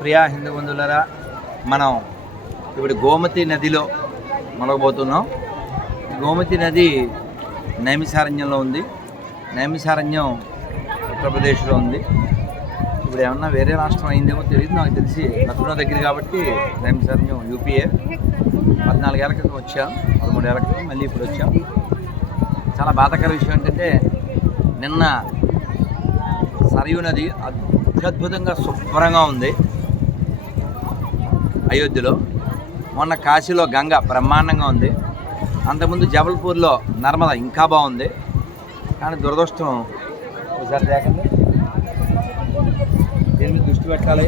ప్రియా హిందూ బంధువులరా మనం ఇప్పుడు గోమతి నదిలో మొలగబోతున్నాం. గోమతి నది నైమిసారణ్యంలో ఉంది. నైమిసారణ్యం ఉత్తరప్రదేశ్లో ఉంది. ఇప్పుడు ఏమన్నా వేరే రాష్ట్రం అయిందేమో తెలియదు నాకు తెలిసి లక్నో దగ్గర కాబట్టి నైమిసారణ్యం యూపీఏ. పద్నాలుగేళ్ళ క్రితం వచ్చాం పదమూడేళ్ళ క్రితం మళ్ళీ ఇప్పుడు వచ్చాం. చాలా బాధాకర విషయం ఏంటంటే నిన్న సరయూ నది అత్యద్భుతంగా శుభ్రంగా ఉంది. అయోధ్యలో. మొన్న కాశీలో గంగ బ్రహ్మాండంగా ఉంది. అంతకుముందు జబల్పూర్లో నర్మద ఇంకా బాగుంది. కానీ దురదృష్టం ఒకసారి లేకండి. దీన్ని మీద దృష్టి పెట్టాలి?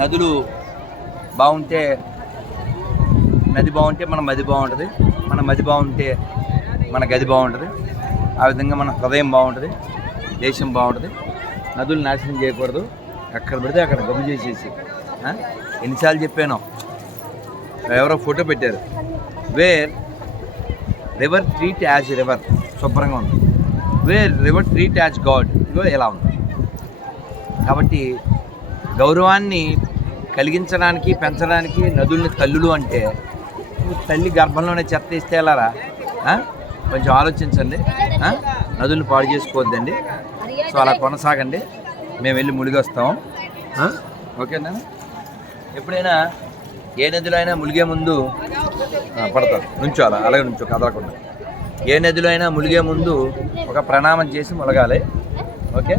నదులు బాగుంటే నది బాగుంటే మన మది బాగుంటుంది. మన మది బాగుంటే మన గది బాగుంటుంది. ఆ విధంగా మన హృదయం బాగుంటుంది. దేశం బాగుంటుంది. నదులు నాశనం చేయకూడదు. ఎక్కడ పెడితే అక్కడ గమ్ము చేసేసి ఎన్నిసార్లు చెప్పాను? ఎవరో ఫోటో పెట్టారు. Where river treat as river. శుభ్రంగా ఉంది. Where river treat as god. ఇగో ఎలా ఉంది. కాబట్టి గౌరవాన్ని కలిగించడానికి పెంచడానికి నదుల్ని తల్లులు అంటే తల్లి గర్భంలోనే చెత్త ఇస్తే ఎలారా? కొంచెం ఆలోచించండి. ఆ? నదుల్ని పాడు చేసుకోవద్దండి. సో అలా కొనసాగండి. మేము వెళ్ళి ఆ? ఓకేనా? ఎప్పుడైనా ఏ నదిలో అయినా మునిగే ముందు ఆ, పడతాం నుంచోాలా అలాగే నుంచో కదలకుండా. ఏ నదిలో అయినా మునిగే ముందు ఒక ప్రణామం చేసి మునగాలి ఓకే?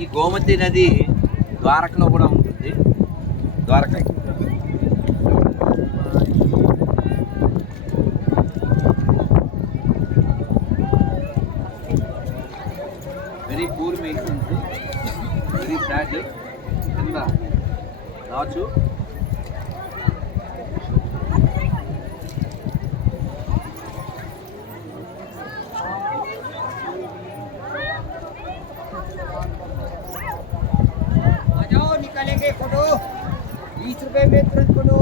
ఈ గోమతి నది ద్వారకలో కూడా ఉంటుంది. Dwaraka very poor maintenance very bad కింద నాచు आ जाओ निकालेंगे फोटो बीस रुपए में तुरंत फोटो